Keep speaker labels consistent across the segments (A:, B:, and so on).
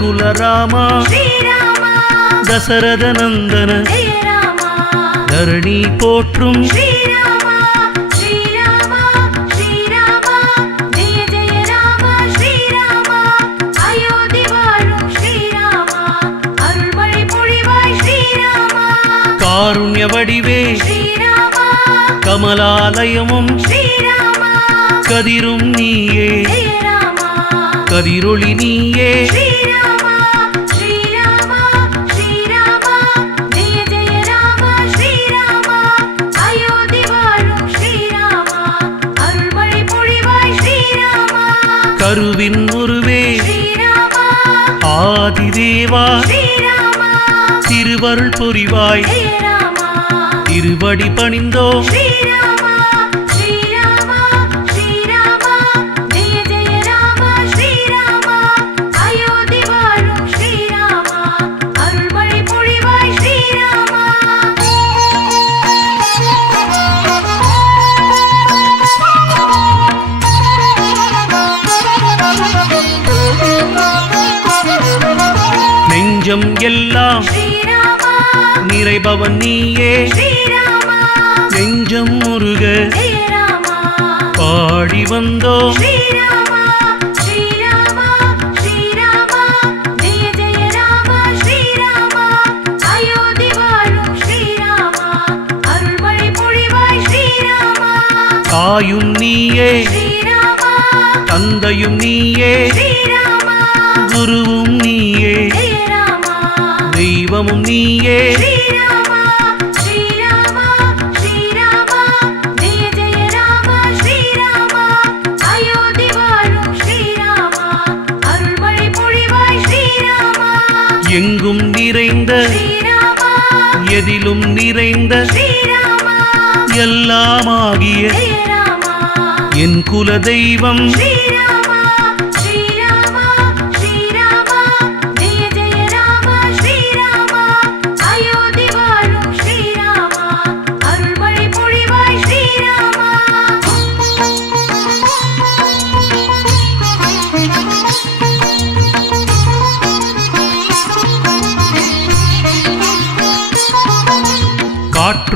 A: కులరామా దశరథ నందన ధరణి పోற்றும்
B: కారుణ్య వడివే
A: కమలాలయముం
B: కదిరుం
A: నీయే
B: மதிரொளி நீயே. கருவின் உருவே ஆதிதேவா. திருவருள் புரிவாய் திருவடி பணிந்தோம். நெஞ்சம் எல்லாம். நிறைபவன் நீயே. நெஞ்சம் முருக. பாடி வந்தோம். தாயும் நீயே. தந்தையும் நீயே. குருவும் தெய்வமும் நீயே. எங்கும் நிறைந்த எதிலும் நிறைந்த எல்லாமாகிய என் குல தெய்வம்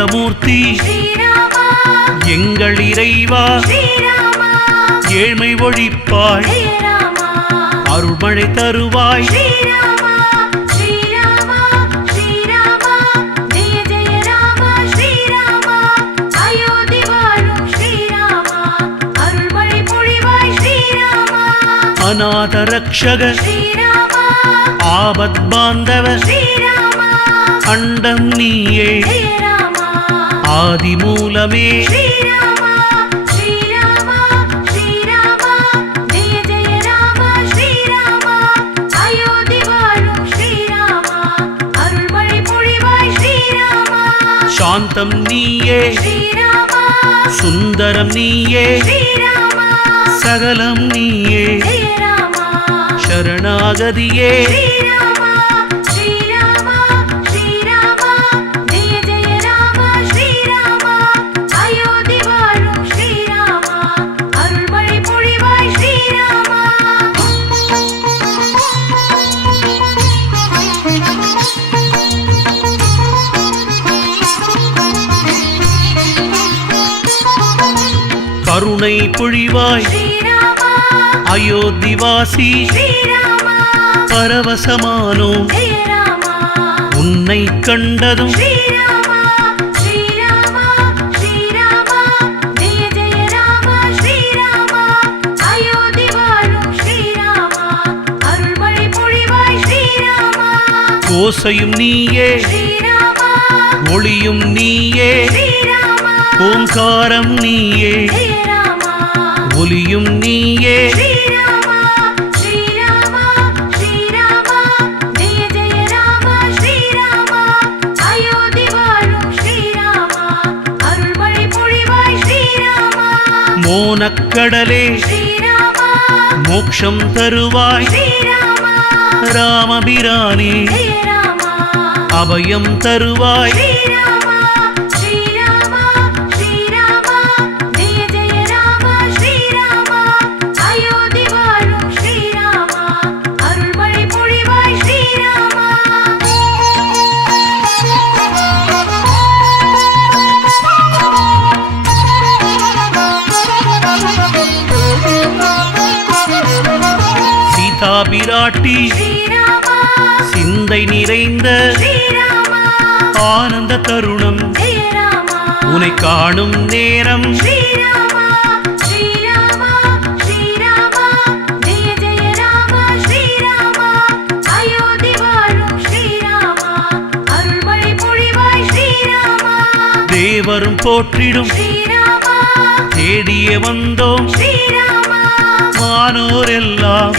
A: வேதமூர்த்தி
B: எங்கள் இறைவா. ஏழ்மை ஒழிப்பாய். அருள்மழை தருவாய். அநாத ரக்ஷக ஆபத் பாந்தவ அண்டம் நீயே. ஆதி மூலமே சாந்தம் நீயே. சுந்தரம் நீயே. சகலம் நீயே. சரணாகதியே. கருணை பொழிவாய். அயோத்திவாசி. பரவசமானோம். உன்னை கண்டதும். ஓசையும் நீயே. ஒளியும் நீயே. ஓங்காரம் நீயே. ஒளியும் நீயே. மோனக்கடலே மோக்ஷம் தருவாய். ராமபிரானே அபயம் தருவாய்.
A: நீராட்டி
B: சிந்தை நிறைந்த ஆனந்த தருணம். உனை காணும் நேரம். தேவரும் போற்றிடும். தேடிய வந்தோம்.
A: மானோரெல்லாம்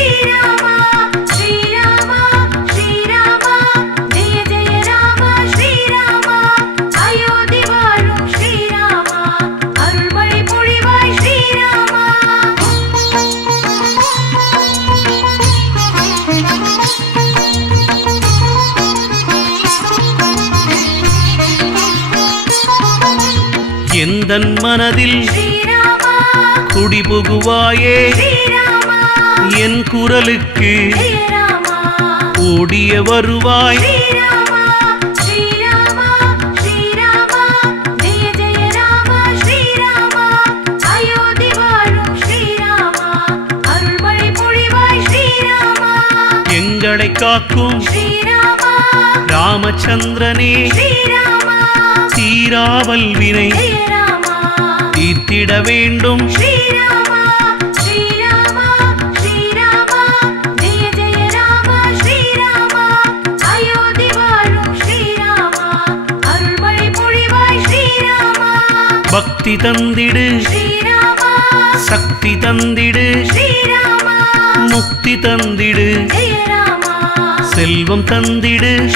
B: எந்தன் மனதில் குடிபுகுவாயே. என் குரலுக்கு ஓடிய வருவாய். எங்களை காக்கும் ராமச்சந்திரனே. தீராவல் வினை. நினைத்திட வேண்டும். பக்தி தந்திடு. சக்தி தந்திடு. முக்தி தந்திடு. செல்வம் தந்திடு.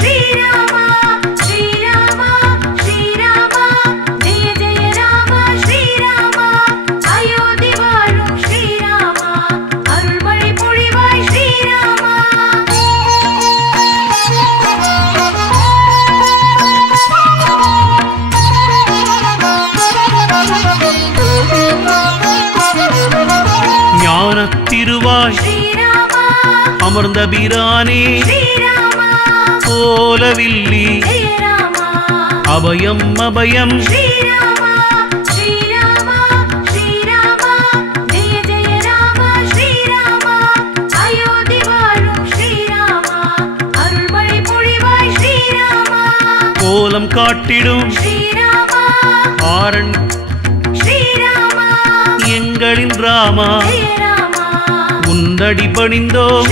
B: அமர்ந்த பிரானே கோலவில்லி அபயம் அபயம். கோலம் காட்டிடும் ஆரண் எங்களின் ராமா. உந்தடி பணிந்தோம்.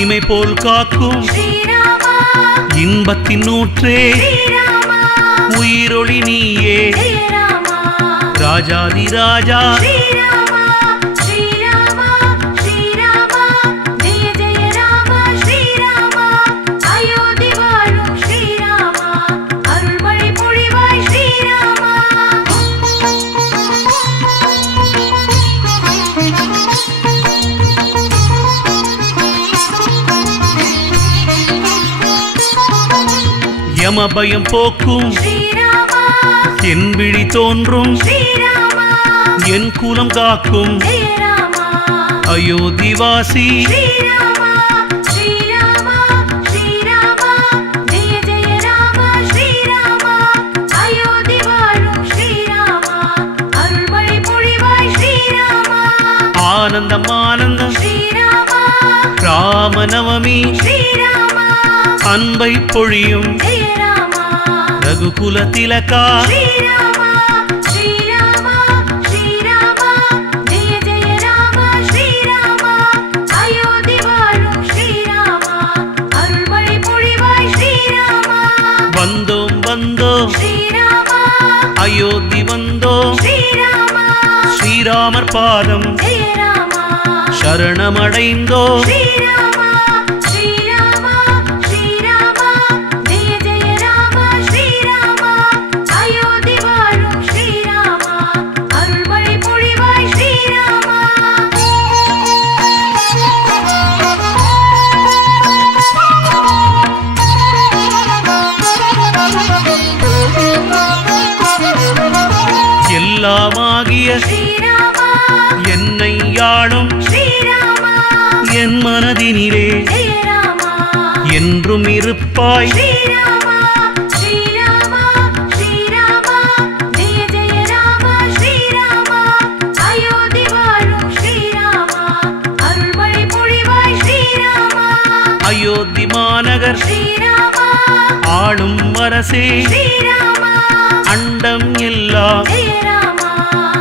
B: இமை போல் காக்கும் இன்பத்தின் நூற்றே உயிரொளி நீயே. ராஜாதி ராஜா.
A: எம்
B: அபயம் போக்கும். என் விழி தோன்றும். என் குலம் காக்கும். அயோத்திவாசி. ஆனந்தம் ஆனந்தம். ராமநவமி
A: ஸ்ரீ
B: அன்பை பொழியும். ரகுகுல திலகா. வந்தோம் வந்தோம். அயோத்தி வந்தோம். ஸ்ரீராமர் பாதம். சரணமடைந்தோம்.
A: ஆண்டிய
B: என்னை யாழும் என் மனதினிலே. என்றும் இருப்பாய்.
A: அயோத்தி
B: மாநகர். ஆளும் அரசே. அண்டம் எல்லாம்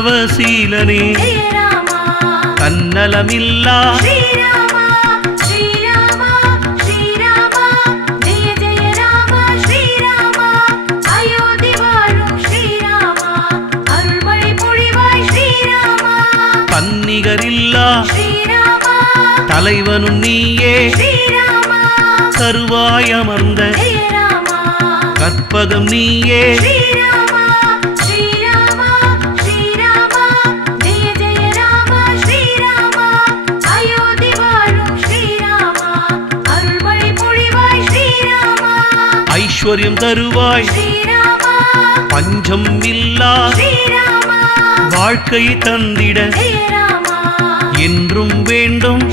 B: தவசீலனே தன்னலமில்லா.
A: தன்னிகரில்லா.
B: தலைவனும் நீயே.
A: கருவாயமர்ந்த
B: கற்பகம் நீயே. ஐஸ்வர்யம் தருவாய். பஞ்சம் இல்லா. வாழ்க்கையை தந்திட. என்றும் வேண்டும்.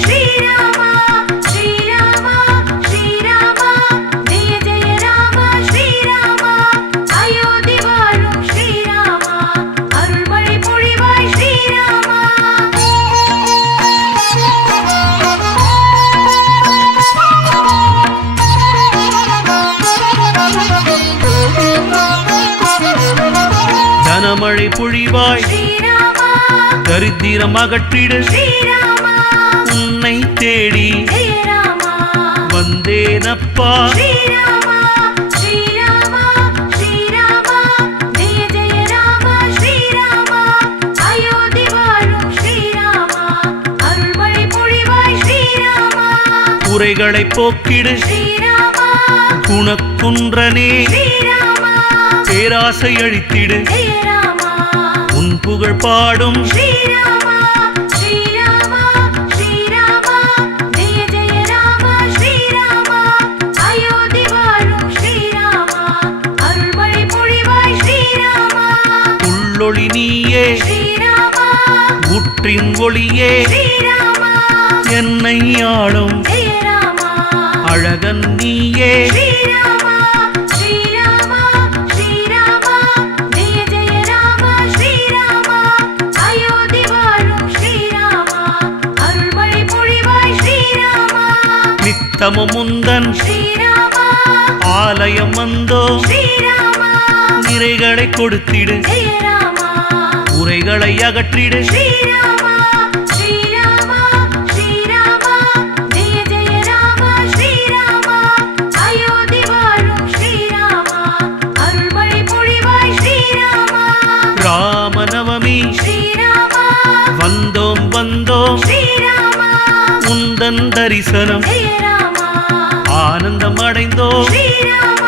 A: ஞானமழை பொழிவாய்.
B: தரித்திரம் அகற்றிட. உன்னை தேடி வந்தேனப்பா. குறைகளை போக்கிடு. குணக்குன்றனே. பேராசை அழித்திடு. உன் புகழ் பாடும். உள்ளொளி நீயே. ஊற்றின் ஒளியே. என்னை ஆளும். அழகன் நீயே. நித்தமும் முந்தன் ஆலயம் வந்தோ. நிறைகளை கொடுத்திடு. குறைகளை அகற்றிடு. ராமநவமி. வந்தோம் வந்தோம். உந்தன் தரிசனம். ஆனந்தம் அடைந்தோம்.
A: ஸ்ரீராமா.